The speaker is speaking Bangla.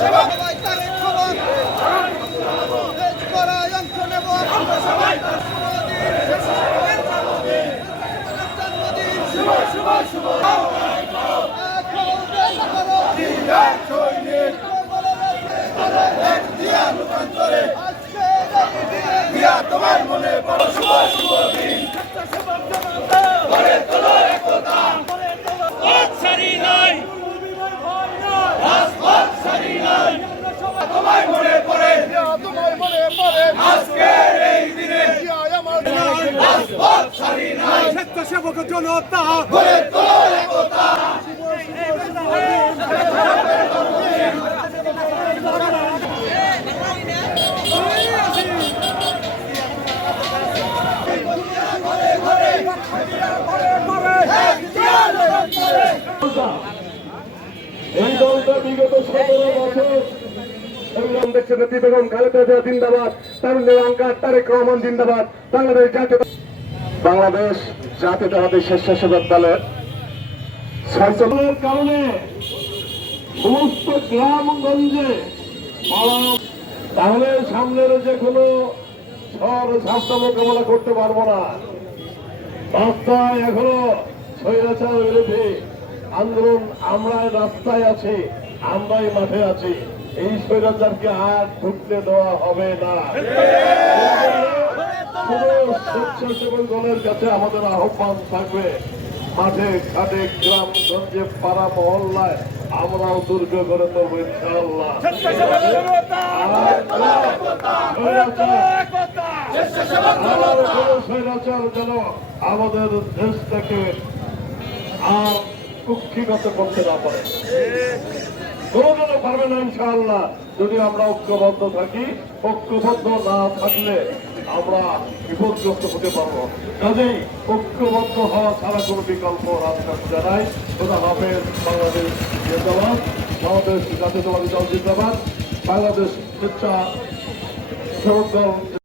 সবাই তারেক খবর তেজ করায় অংশ নেব আমরা সবাই জন্মদিন শুভ শুভ শুভ তোমার মনে বড় শুভ শুভ দিন তোমার মনে পড়ে আজকের এই দিনে স্বেচ্ছাসেবক জনতা গড়ে তোলো একতা এই দলটা বিগত 17 বছর সংগ্রাম দেখছে নেত্রী বেগম খালেদা জিয়া জিন্দাবাদ, তারুণ্যের অহংকার তারেক রহমান জিন্দাবাদ, বাংলাদেশ জাতীয়তাবাদী স্বেচ্ছাসেবক দলের সঞ্চালনের কারণে সমস্ত গ্রামগঞ্জে তাহলে সামনের যে কোনো ঝাপটা মোকাবেলা করতে পারবো না। রাস্তায় এখনো স্বৈরাচার বিরোধী আন্দোলন, আমরা রাস্তায় আছি, আমরাই মাঠে আছি, এই স্বৈরাচারকে আর ঢুকতে দেওয়া হবে না। স্বেচ্ছাসেবক দলের কাছে আমাদের আহ্বান থাকবে, মাঠে ঘাটে গ্রামগঞ্জে পাড়া মহল্লায় আমরাও দুর্গ করে দেবো ইনশাআল্লাহ। স্বৈরাচার যেন আমাদের দেশ থেকে আর কুক্ষিগত করতে না পারে, কোনদিনও পারবে না ইনশাআল্লাহ। যদি আমরা ঐক্যবদ্ধ থাকি, ঐক্যবদ্ধ না থাকলে আমরা বিপদগ্রস্ত হতে পারবো। কাজেই ঐক্যবদ্ধ হওয়া ছাড়া কোনো বিকল্প রাস্তা জানাই। খোদা হাফেজ। বাংলাদেশ জিন্দাবাদ, বাংলাদেশ জাতীয়তাবাদী দল জিন্দাবাদ, বাংলাদেশ স্বেচ্ছাসেবক দল